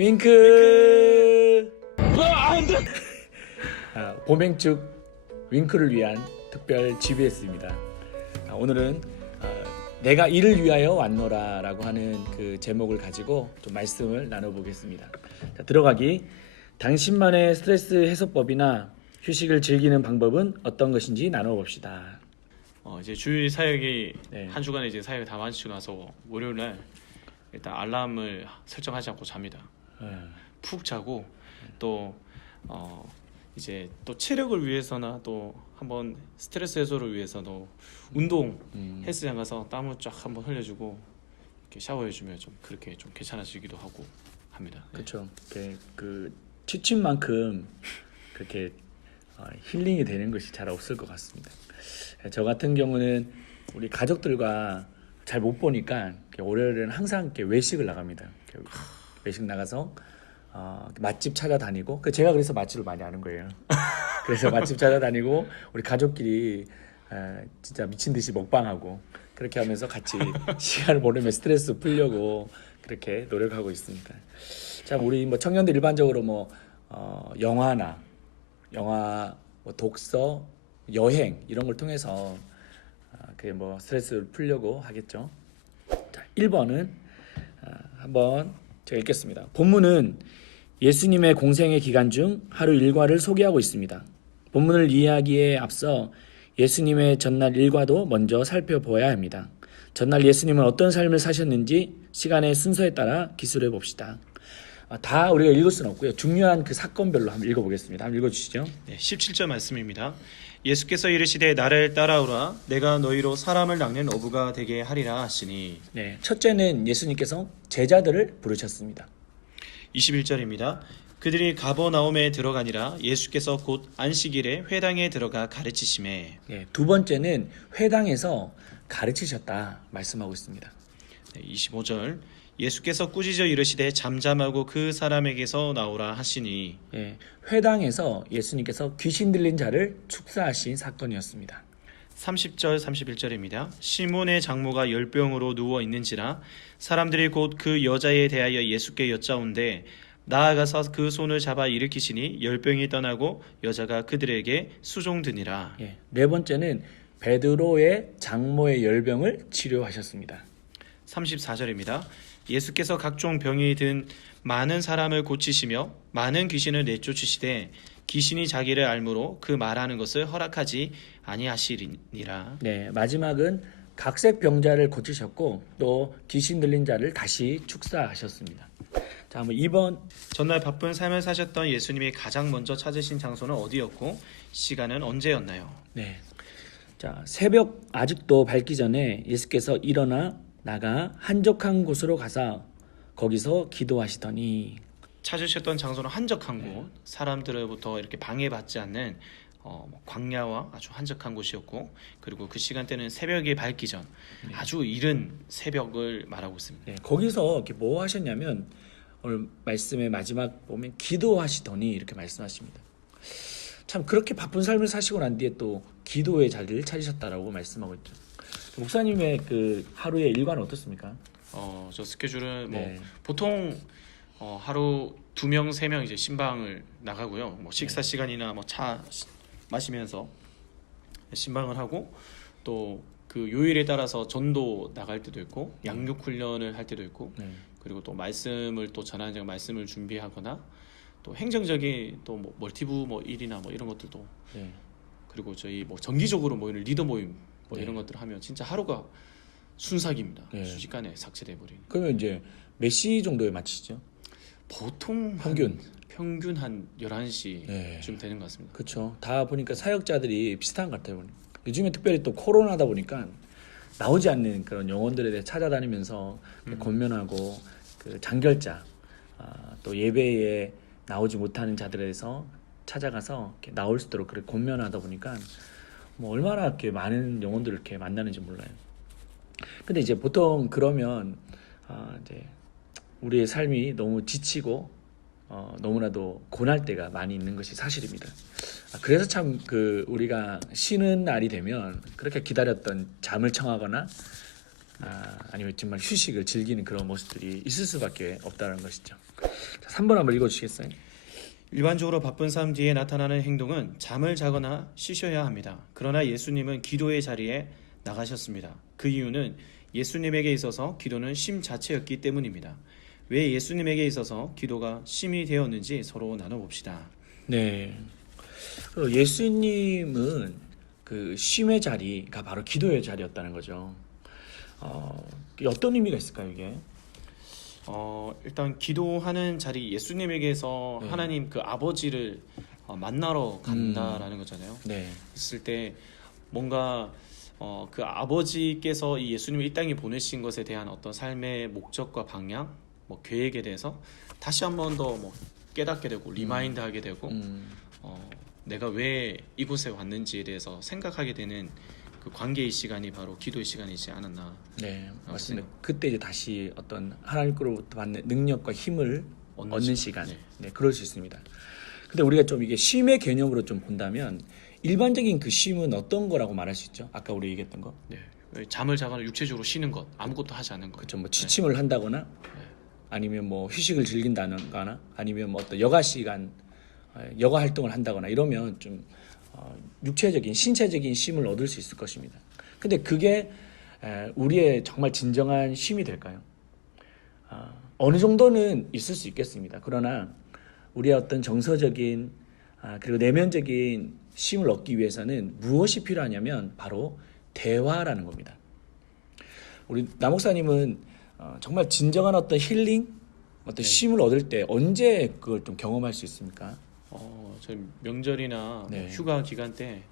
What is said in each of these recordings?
윙크. 봄행축 윙크를 위한 특별 GBS입니다. 오늘은 내가 이를 위하여 왔노라라고 하는 그 제목을 가지고 좀 말씀을 나눠보겠습니다. 자, 들어가기. 당신만의 스트레스 해소법이나 휴식을 즐기는 방법은 어떤 것인지 나눠봅시다. 이제 주일 사역이 네. 한 주간에 이제 사역을 다 마치고 나서 월요일 날 일단 알람을 설정하지 않고 잡니다. 푹 자고 또 이제 또 체력을 위해서나 또 한번 스트레스 해소를 위해서도 운동 헬스장 가서 땀을 쫙 한번 흘려주고 이렇게 샤워해주면 좀 그렇게 좀 괜찮아지기도 하고 합니다. 그렇죠. 그 취침만큼 그렇게 힐링이 되는 것이 잘 없을 것 같습니다. 저 같은 경우는 우리 가족들과 잘 못 보니까 월요일에는 항상 이렇게 외식을 나갑니다. 외식 나가서 맛집 찾아다니고, 제가 그래서 맛집을 많이 아는 거예요. 그래서 맛집 찾아다니고 우리 가족끼리 진짜 미친 듯이 먹방하고 그렇게 하면서 같이 시간을 보내며 스트레스 풀려고 그렇게 노력하고 있습니다. 자, 우리 뭐 청년들 일반적으로 영화, 뭐 독서, 여행 이런 걸 통해서 그게 스트레스를 풀려고 하겠죠. 자, 1번은 한번 제가 읽겠습니다. 본문은 예수님의 공생의 기간 중 하루 일과를 소개하고 있습니다. 본문을 이해하기에 앞서 예수님의 전날 일과도 먼저 살펴보아야 합니다. 전날 예수님은 어떤 삶을 사셨는지 시간의 순서에 따라 기술해 봅시다. 다 우리가 읽을 수는 없고요. 중요한 그 사건별로 한번 읽어보겠습니다. 한번 읽어주시죠. 네, 17절 말씀입니다. 예수께서 이르시되 나를 따라오라 내가 너희로 사람을 낚는 어부가 되게 하리라 하시니. 네, 첫째는 예수님께서 제자들을 부르셨습니다. 21절입니다. 그들이 가버나움에 들어가니라 예수께서 곧 안식일에 회당에 들어가 가르치시매. 네, 두 번째는 회당에서 가르치셨다 말씀하고 있습니다. 네, 25절 예수께서 꾸짖어 이르시되 잠잠하고 그 사람에게서 나오라 하시니. 예, 회당에서 예수님께서 귀신 들린 자를 축사하신 사건이었습니다. 30절 31절입니다. 시몬의 장모가 열병으로 누워 있는지라 사람들이 곧 그 여자에 대하여 예수께 여짜온대 나아가서 그 손을 잡아 일으키시니 열병이 떠나고 여자가 그들에게 수종드니라. 예, 네 번째는 베드로의 장모의 열병을 치료하셨습니다. 34절입니다. 예수께서 각종 병이 든 많은 사람을 고치시며 많은 귀신을 내쫓으시되 귀신이 자기를 알므로 그 말하는 것을 허락하지 아니하시리니라. 네, 마지막은 각색 병자를 고치셨고 또 귀신 들린 자를 다시 축사하셨습니다. 자, 한번 2번. 전날 바쁜 삶을 사셨던 예수님이 가장 먼저 찾으신 장소는 어디였고 시간은 언제였나요? 네. 자, 새벽 아직도 밝기 전에 예수께서 일어나 나가 한적한 곳으로 가서 거기서 기도하시더니. 찾으셨던 장소는 한적한 곳, 사람들로부터 이렇게 방해받지 않는 광야와 아주 한적한 곳이었고, 그리고 그 시간대는 새벽이 밝기 전 아주 이른 새벽을 말하고 있습니다. 네, 거기서 이렇게 뭐 하셨냐면 오늘 말씀의 마지막 보면 기도하시더니 이렇게 말씀하십니다. 참 그렇게 바쁜 삶을 사시고 난 뒤에 또 기도의 자리를 찾으셨다라고 말씀하고 있죠. 목사님의 그 하루의 일과는 어떻습니까? 저 스케줄은 네. 보통 하루 2명, 3명 이제 신방을 나가고요. 식사 시간이나 차 마시면서 신방을 하고 또 그 요일에 따라서 전도 나갈 때도 있고 양육 훈련을 할 때도 있고 그리고 또 말씀을 또 전하는 말씀을 준비하거나 또 행정적인 또 멀티부 일이나 이런 것들도 그리고 저희 정기적으로 모이는 리더 모임 이런 것들 하면 진짜 하루가 순삭입니다. 순식간에 삭제돼 버리는. 그러면 이제 몇 시 정도에 마치죠? 보통 평균 한 11시쯤 되는 것 같습니다. 그렇죠. 다 보니까 사역자들이 비슷한 것 같아요. 요즘에 특별히 또 코로나다 보니까 나오지 않는 그런 영혼들에 대해 찾아다니면서 권면하고 그 장결자 또 예배에 나오지 못하는 자들에 대해서 찾아가서 이렇게 나올 수 있도록 그렇게 권면하다 보니까 얼마나 이렇게 많은 영혼들을 이렇게 만나는지 몰라요. 근데 이제 보통 그러면 이제 우리의 삶이 너무 지치고 너무나도 고날 때가 많이 있는 것이 사실입니다. 그래서 참 우리가 쉬는 날이 되면 그렇게 기다렸던 잠을 청하거나 아니면 정말 휴식을 즐기는 그런 모습들이 있을 수밖에 없다는 것이죠. 자, 3번 한번 읽어주시겠어요? 일반적으로 바쁜 삶 뒤에 나타나는 행동은 잠을 자거나 쉬셔야 합니다. 그러나 예수님은 기도의 자리에 나가셨습니다. 그 이유는 예수님에게 있어서 기도는 쉼 자체였기 때문입니다. 왜 예수님에게 있어서 기도가 쉼이 되었는지 서로 나눠봅시다. 네. 예수님은 그 쉼의 자리가 바로 기도의 자리였다는 거죠. 어떤 의미가 있을까요, 이게? 일단 기도하는 자리, 예수님에게서 네. 하나님 그 아버지를 만나러 간다라는 거잖아요. 네. 있을 때 뭔가 그 아버지께서 이 예수님을 이 땅에 보내신 것에 대한 어떤 삶의 목적과 방향, 뭐 계획에 대해서 다시 한 번 더 뭐 깨닫게 되고 리마인드하게 되고 내가 왜 이곳에 왔는지에 대해서 생각하게 되는 그 관계의 시간이 바로 기도의 시간이지 않았나. 네, 맞습니다. 그때 이제 다시 어떤 하나님께로부터 받는 능력과 힘을 얻는 시간. 네. 네, 그럴 수 있습니다. 근데 우리가 좀 이게 쉼의 개념으로 좀 본다면 일반적인 그 쉼은 어떤 거라고 말할 수 있죠? 아까 우리 얘기했던 거. 네. 잠을 자거나 육체적으로 쉬는 것, 아무것도 하지 않는 것. 그렇죠. 뭐 취침을 한다거나 아니면 뭐 휴식을 즐긴다거나 아니면 뭐 어떤 여가 시간, 여가 활동을 한다거나 이러면 좀 육체적인 신체적인 쉼을 얻을 수 있을 것입니다. 근데 그게 우리의 정말 진정한 쉼이 될까요? 어느 정도는 있을 수 있겠습니다. 그러나 우리의 어떤 정서적인 그리고 내면적인 쉼을 얻기 위해서는 무엇이 필요하냐면 바로 대화라는 겁니다. 우리 나 목사님은 정말 진정한 어떤 힐링, 어떤 쉼을 얻을 때 언제 그걸 좀 경험할 수 있습니까? 저희 명절이나 네. 휴가 기간 때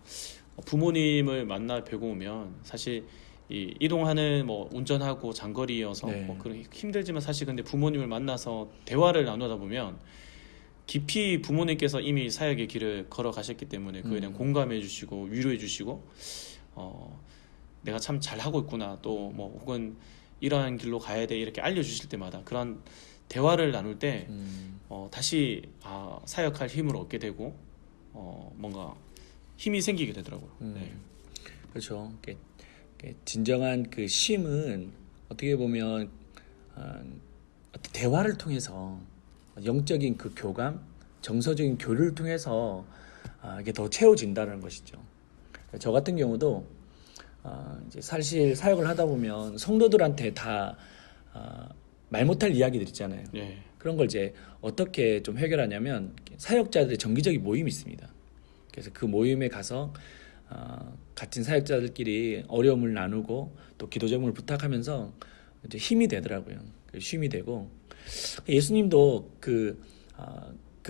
부모님을 만나 뵈고 오면 사실 이동하는 뭐 운전하고 장거리여서 네. 뭐 그런 힘들지만 사실 근데 부모님을 만나서 대화를 나누다 보면 깊이 부모님께서 이미 사역의 길을 걸어가셨기 때문에 그에 대한 공감해 주시고 위로해 주시고 내가 참 잘하고 있구나 또 뭐 혹은 이러한 길로 가야 돼 이렇게 알려주실 때마다 그런 대화를 나눌 때 다시 사역할 힘을 얻게 되고 뭔가 힘이 생기게 되더라고요. 네. 그렇죠. 진정한 그 쉼은 어떻게 보면 어떤 대화를 통해서 영적인 그 교감, 정서적인 교류를 통해서 이게 더 채워진다는 것이죠. 저 같은 경우도 이제 사실 사역을 하다 보면 성도들한테 다 말 못할 이야기들 있잖아요. 네. 그런 걸 이제 어떻게 좀 해결하냐면 사역자들의 정기적인 모임이 있습니다. 그래서 그 모임에 가서 같은 사역자들끼리 어려움을 나누고 또 기도 제목을 부탁하면서 이제 힘이 되더라고요. 쉼이 되고 예수님도 그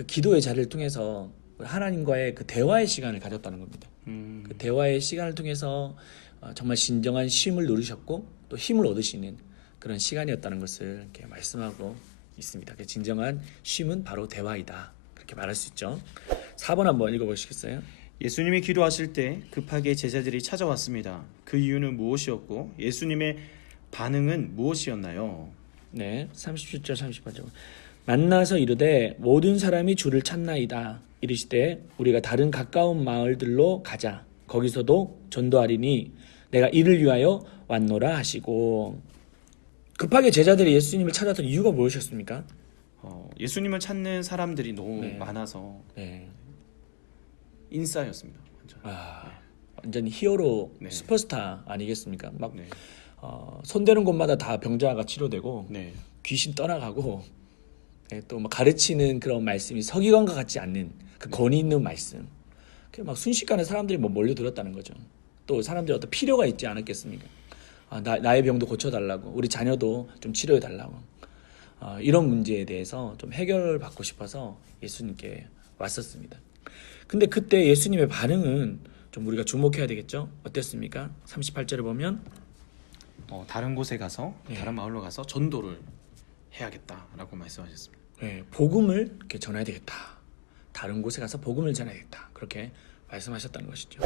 기도의 자리를 통해서 하나님과의 그 대화의 시간을 가졌다는 겁니다. 그 대화의 시간을 통해서 정말 진정한 쉼을 누리셨고 또 힘을 얻으시는 그런 시간이었다는 것을 이렇게 말씀하고 있습니다. 진정한 쉼은 바로 대화이다. 그렇게 말할 수 있죠. 4번 한번 읽어보시겠어요? 예수님이 기도하실 때 급하게 제자들이 찾아왔습니다. 그 이유는 무엇이었고 예수님의 반응은 무엇이었나요? 네, 37절 38절. 만나서 이르되 모든 사람이 주를 찾나이다. 이르시되 우리가 다른 가까운 마을들로 가자. 거기서도 전도하리니 내가 이를 위하여 왔노라 하시고. 급하게 제자들이 예수님을 찾았던 이유가 무엇이었습니까? 예수님을 찾는 사람들이 너무 네. 많아서 네. 인싸였습니다. 완전. 완전히 히어로 네. 슈퍼스타 아니겠습니까? 막 네. 손대는 곳마다 다 병자가 치료되고 네. 귀신 떠나가고 또 막 가르치는 그런 말씀이 서기관과 같지 않는 그 권위 있는 말씀. 막 순식간에 사람들이 뭐 몰려들었다는 거죠. 또 사람들이 어떤 필요가 있지 않았겠습니까? 나의 병도 고쳐달라고, 우리 자녀도 좀 치료해달라고. 이런 문제에 대해서 좀 해결을 받고 싶어서 예수님께 왔었습니다. 근데 그때 예수님의 반응은 좀 우리가 주목해야 되겠죠? 어땠습니까? 38절을 보면 다른 곳에 가서 네. 다른 마을로 가서 전도를 해야겠다라고 말씀하셨습니다. 네, 복음을 이렇게 전해야 되겠다. 다른 곳에 가서 복음을 전해야겠다. 그렇게 말씀하셨다는 것이죠.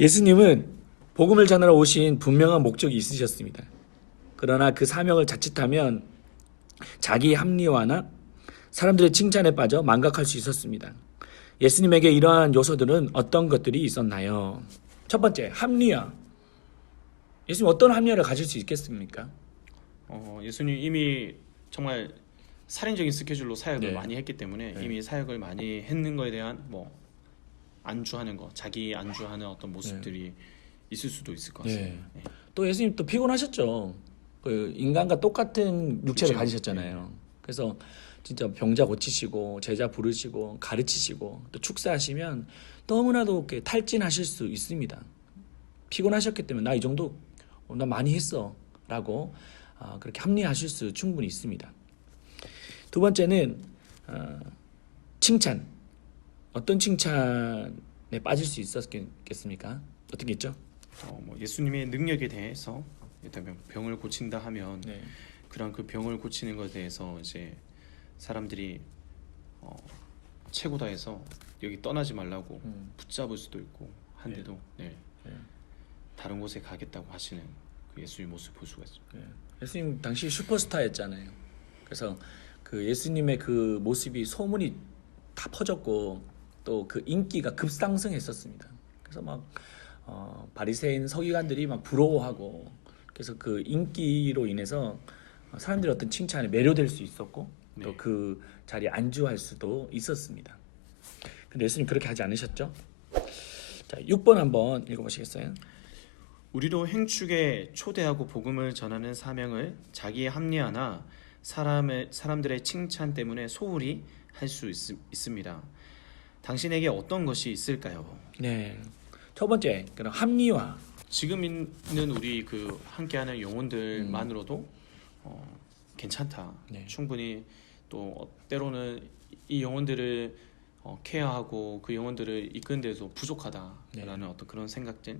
예수님은 복음을 전하러 오신 분명한 목적이 있으셨습니다. 그러나 그 사명을 자칫하면 자기 합리화나 사람들의 칭찬에 빠져 망각할 수 있었습니다. 예수님에게 이러한 요소들은 어떤 것들이 있었나요? 첫 번째, 합리화. 예수님 어떤 합리화를 가질 수 있겠습니까? 예수님 이미 정말 살인적인 스케줄로 사역을 네. 많이 했기 때문에 네. 이미 사역을 많이 했는 거에 대한 뭐 안주하는 거, 자기 안주하는 어떤 모습들이 있을 수도 있을 것 같습니다. 네. 네. 또 예수님 또 피곤하셨죠. 그 인간과 똑같은 육체를 그렇죠. 가지셨잖아요. 그래서 진짜 병자 고치시고 제자 부르시고 가르치시고 또 축사하시면 너무나도 이렇게 탈진하실 수 있습니다. 피곤하셨기 때문에 나 이 정도 나 많이 했어라고 그렇게 합리화하실 수 충분히 있습니다. 두 번째는 칭찬. 어떤 칭찬에 빠질 수 있었겠습니까? 어떤 게 있죠? 뭐 예수님의 능력에 대해서 일단 병을 고친다 하면 네. 그런 그 병을 고치는 것에 대해서 이제 사람들이 최고다 해서 여기 떠나지 말라고 붙잡을 수도 있고 한데도 네. 다른 곳에 가겠다고 하시는 그 예수님 모습 볼 수가 있죠. 네. 예수님 당시 슈퍼스타였잖아요. 그래서 그 예수님의 그 모습이 소문이 다 퍼졌고 또 그 인기가 급상승했었습니다. 그래서 막 바리새인 서기관들이 막 부러워하고 그래서 그 인기로 인해서 사람들이 어떤 칭찬에 매료될 수 있었고 또 그 자리에 안주할 수도 있었습니다. 근데 예수님 그렇게 하지 않으셨죠? 자, 6번 한번 읽어보시겠어요? 우리도 행축에 초대하고 복음을 전하는 사명을 자기의 합리화나 사람들의 칭찬 때문에 소홀히 할 수 있습니다. 당신에게 어떤 것이 있을까요? 네. 첫 번째, 그런 합리화. 지금 있는 우리 그 함께하는 영혼들만으로도 괜찮다. 네. 충분히 또 때로는 이 영혼들을 케어하고 그 영혼들을 이끄는 데서 부족하다라는 어떤 그런 생각들.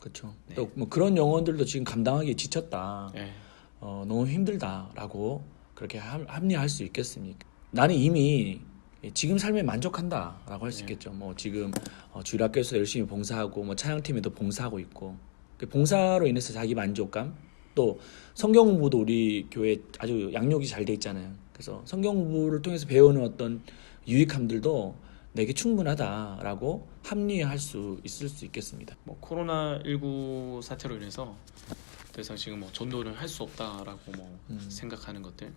그렇죠. 네. 또 뭐 그런 영혼들도 지금 감당하기 지쳤다. 네. 너무 힘들다라고 그렇게 합리화할 수 있겠습니까? 나는 이미 지금 삶에 만족한다라고 할 수 있겠죠. 뭐 지금 주일학교에서 열심히 봉사하고 뭐 찬양팀에도 봉사하고 있고 그 봉사로 인해서 자기 만족감 또 성경 공부도 우리 교회 아주 양육이 잘 돼 있잖아요. 그래서 성경 공부를 통해서 배우는 어떤 유익함들도 내게 충분하다라고 합리화할 수 있을 수 있겠습니다. 뭐 코로나19 사태로 인해서 더 이상 지금 뭐 전도를 할 수 없다라고 뭐 생각하는 것들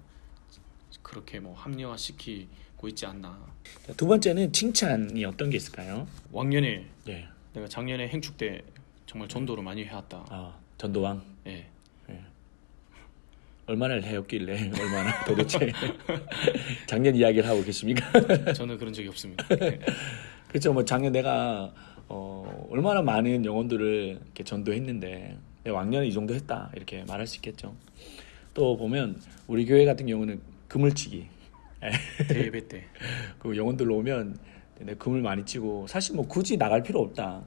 그렇게 뭐 합리화시키고 있지 않나. 자, 두 번째는 칭찬이 어떤 게 있을까요? 왕년에 네. 내가 작년에 행축 때 정말 전도를 많이 해왔다. 전도왕. 예. 얼마나 해였길래 얼마나 도대체 작년 이야기를 하고 계십니까? 저는 그런 적이 없습니다. 네. 그렇죠. 뭐 작년 내가 얼마나 많은 영혼들을 이렇게 전도했는데 내가 왕년에 이 정도 했다 이렇게 말할 수 있겠죠. 또 보면 우리 교회 같은 경우는 그물치기 대예배 때 그 영혼들 오면 내가 그물 많이 치고 사실 뭐 굳이 나갈 필요 없다.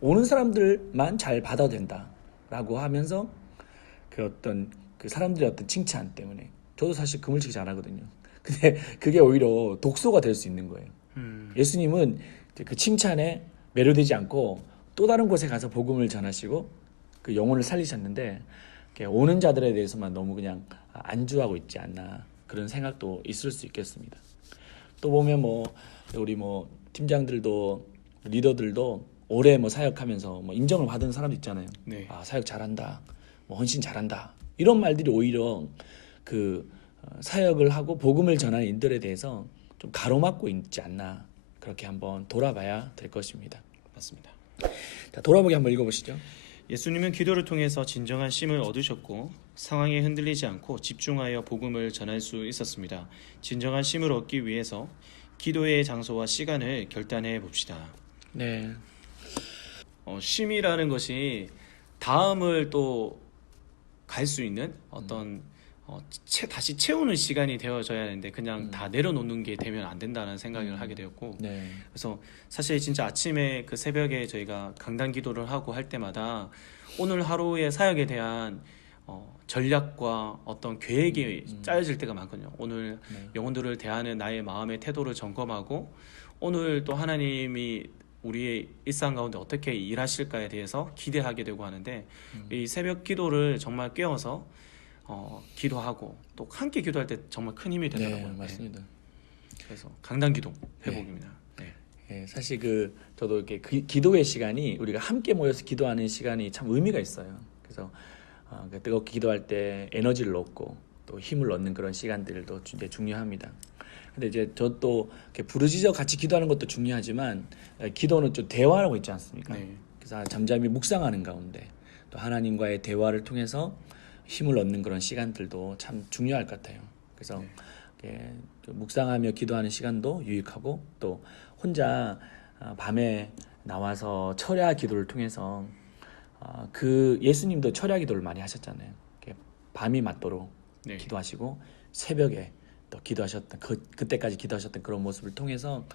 오는 사람들만 잘 받아도 된다라고 하면서 그 어떤 그 사람들의 어떤 칭찬 때문에 저도 사실 그물치기 잘하거든요. 근데 그게 오히려 독소가 될 수 있는 거예요. 예수님은 그 칭찬에 매료되지 않고 또 다른 곳에 가서 복음을 전하시고 그 영혼을 살리셨는데 오는 자들에 대해서만 너무 그냥 안주하고 있지 않나 그런 생각도 있을 수 있겠습니다. 또 보면 뭐 우리 뭐 팀장들도 리더들도 오래 뭐 사역하면서 뭐 인정을 받은 사람도 있잖아요. 네. 사역 잘한다, 뭐 헌신 잘한다 이런 말들이 오히려 그 사역을 하고 복음을 전하는 인들에 대해서 좀 가로막고 있지 않나 그렇게 한번 돌아봐야 될 것입니다. 맞습니다. 자, 돌아보기 한번 읽어보시죠. 예수님은 기도를 통해서 진정한 쉼을 얻으셨고 상황에 흔들리지 않고 집중하여 복음을 전할 수 있었습니다. 진정한 쉼을 얻기 위해서 기도의 장소와 시간을 결단해 봅시다. 네, 쉼이라는 것이 다음을 또 갈 수 있는 어떤 다시 채우는 시간이 되어져야 하는데 그냥 다 내려놓는 게 되면 안 된다는 생각을 하게 되었고 네, 그래서 사실 진짜 아침에 그 새벽에 저희가 강단 기도를 하고 할 때마다 오늘 하루의 사역에 대한 전략과 어떤 계획이 짜여질 때가 많거든요. 오늘 영혼들을 대하는 나의 마음의 태도를 점검하고 오늘 또 하나님이 우리의 일상 가운데 어떻게 일하실까에 대해서 기대하게 되고 하는데 이 새벽 기도를 정말 깨워서 기도하고 또 함께 기도할 때 정말 큰 힘이 되더라고요. 네, 맞습니다. 그래서 강단 기도 회복입니다. 네. 네, 사실 저도 이렇게 기도의 시간이 우리가 함께 모여서 기도하는 시간이 참 의미가 있어요. 그래서 뜨겁게 기도할 때 에너지를 얻고 또 힘을 얻는 그런 시간들도 이제 중요합니다. 근데 이제 저 또 부르짖어 같이 기도하는 것도 중요하지만 기도는 좀 대화라고 있지 않습니까? 네. 그래서 잠잠히 묵상하는 가운데 또 하나님과의 대화를 통해서 힘을 얻는 그런 시간들도 참 중요할 것 같아요. 그래서 묵상하며 기도하는 시간도 유익하고 또 혼자 밤에 나와서 철야 기도를 통해서 그 예수님도 철야 기도를 많이 하셨잖아요. 밤이 맞도록 네. 기도하시고 새벽에 또 기도하셨던 그때까지 기도하셨던 그런 모습을 통해서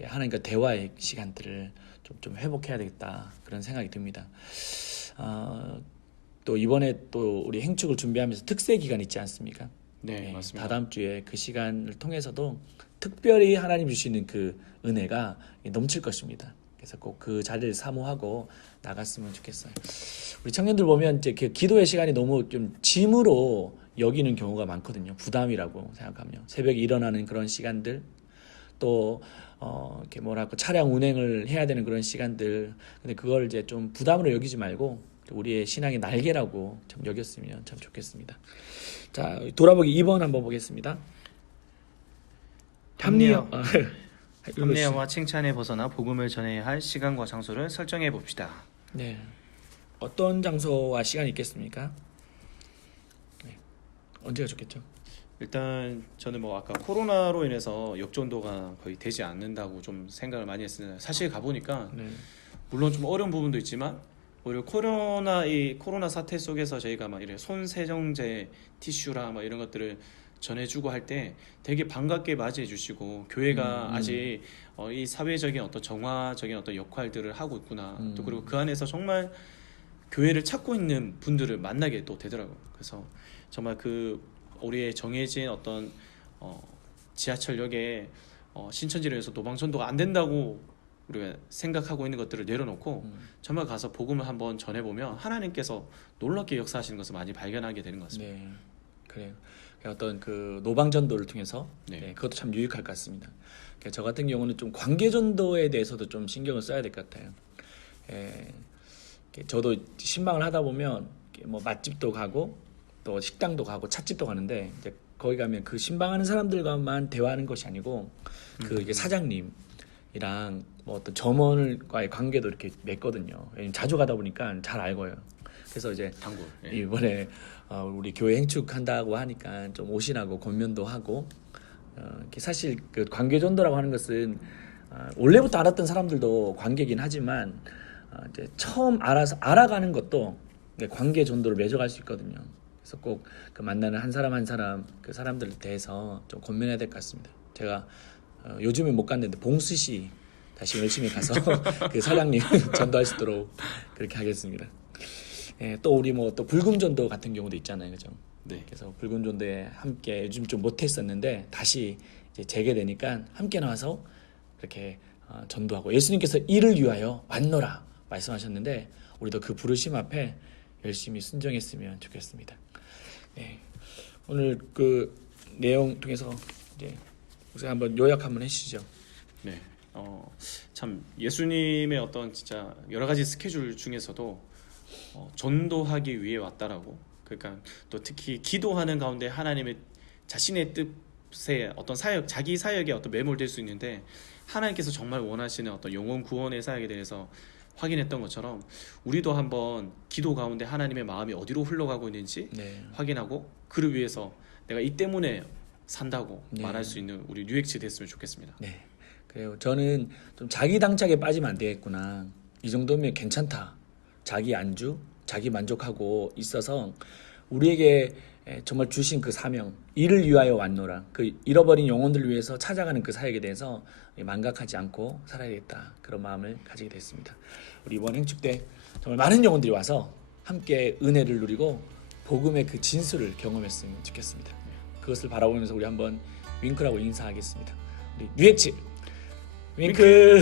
하나님과 대화의 시간들을 좀 회복해야 되겠다 그런 생각이 듭니다. 또 이번에 또 우리 행축을 준비하면서 특세 기간 있지 않습니까? 네, 맞습니다. 다다음 주에 그 시간을 통해서도 특별히 하나님 주시는 그 은혜가 넘칠 것입니다. 그래서 꼭 그 자리를 사모하고 나갔으면 좋겠어요. 우리 청년들 보면 이제 기도의 시간이 너무 좀 짐으로 여기는 경우가 많거든요. 부담이라고 생각하며 새벽에 일어나는 그런 시간들 또 이렇게 뭐랄까 차량 운행을 해야 되는 그런 시간들. 근데 그걸 이제 좀 부담으로 여기지 말고 우리의 신앙의 날개라고 좀 여겼으면 참 좋겠습니다. 자, 돌아보기 2번 한번 보겠습니다. 합리화와 칭찬에 벗어나 복음을 전해야 할 시간과 장소를 설정해 봅시다. 네, 어떤 장소와 시간이 있겠습니까? 네. 언제가 좋겠죠? 일단 저는 뭐 아까 코로나로 인해서 역전도가 거의 되지 않는다고 좀 생각을 많이 했습니다. 사실 가보니까 네. 물론 좀 어려운 부분도 있지만 오히려 코로나 사태 속에서 저희가 막 이래 손 세정제, 티슈랑 막 이런 것들을 전해주고 할 때 되게 반갑게 맞이해 주시고 교회가 아직 이 사회적인 어떤 정화적인 어떤 역할들을 하고 있구나. 또 그리고 그 안에서 정말 교회를 찾고 있는 분들을 만나게 또 되더라고요. 그래서 정말 그 우리의 정해진 어떤 지하철역에 신천지로에서 노방전도가 안 된다고 우리가 생각하고 있는 것들을 내려놓고 정말 가서 복음을 한번 전해보면 하나님께서 놀랍게 역사하시는 것을 많이 발견하게 되는 것 같습니다. 네, 그래요. 어떤 그 노방전도를 통해서 네. 그것도 참 유익할 것 같습니다. 저 같은 경우는 좀 관계전도에 대해서도 좀 신경을 써야 될 것 같아요. 저도 신방을 하다 보면 뭐 맛집도 가고 또 식당도 가고 찻집도 가는데 이제 거기 가면 그 신방하는 사람들과만 대화하는 것이 아니고 그 이게 사장님이랑 뭐 어떤 점원과의 관계도 이렇게 맺거든요. 왜냐면 자주 가다 보니까 잘 알고요. 그래서 이제 단골. 네. 이번에 우리 교회 행축한다고 하니까 좀 오시라고 권면도 하고 사실 그 관계전도라고 하는 것은 원래부터 알았던 사람들도 관계긴 하지만 이제 처음 알아가는 것도 관계전도를 맺어갈 수 있거든요. 그래서 꼭 그 만나는 한 사람 한 사람 그 사람들에 대해서 좀 권면해야 될 것 같습니다. 제가 요즘에 못 갔는데 봉수 씨 다시 열심히 가서 그 사장님 전도할 수 있도록 그렇게 하겠습니다. 또 우리 뭐 또 불금전도 같은 경우도 있잖아요, 그죠? 네. 그래서 불금전도에 함께 요즘 좀 못했었는데 다시 이제 재개되니까 함께 나와서 그렇게 전도하고 예수님께서 이를 위하여 왔노라 말씀하셨는데 우리도 그 부르심 앞에 열심히 순종했으면 좋겠습니다. 네. 오늘 그 내용 통해서 이제 우선 한번 요약 한번 해주시죠. 네. 참 예수님의 어떤 진짜 여러 가지 스케줄 중에서도 전도하기 위해 왔다라고. 그러니까 또 특히 기도하는 가운데 하나님의 자신의 뜻에 어떤 사역, 자기 사역에 어떤 매몰될 수 있는데 하나님께서 정말 원하시는 어떤 영혼 구원의 사역에 대해서 확인했던 것처럼 우리도 한번 기도 가운데 하나님의 마음이 어디로 흘러가고 있는지 확인하고 그를 위해서 내가 이 때문에 산다고 말할 수 있는 우리 뉴엑치 됐으면 좋겠습니다. 네, 그래요. 저는 좀 자기 당착에 빠지면 안 되겠구나. 이 정도면 괜찮다. 자기 안주, 자기 만족하고 있어서 우리에게 정말 주신 그 사명, 이를 위하여 왔노라. 그 잃어버린 영혼들을 위해서 찾아가는 그 사역에 대해서 망각하지 않고 살아야겠다. 그런 마음을 가지게 됐습니다. 우리 이번 행축 때 정말 많은 영혼들이 와서 함께 은혜를 누리고 복음의 그 진수를 경험했으면 좋겠습니다. 그것을 바라보면서 우리 한번 윙크라고 인사하겠습니다. 우리 뉴에치 윙크.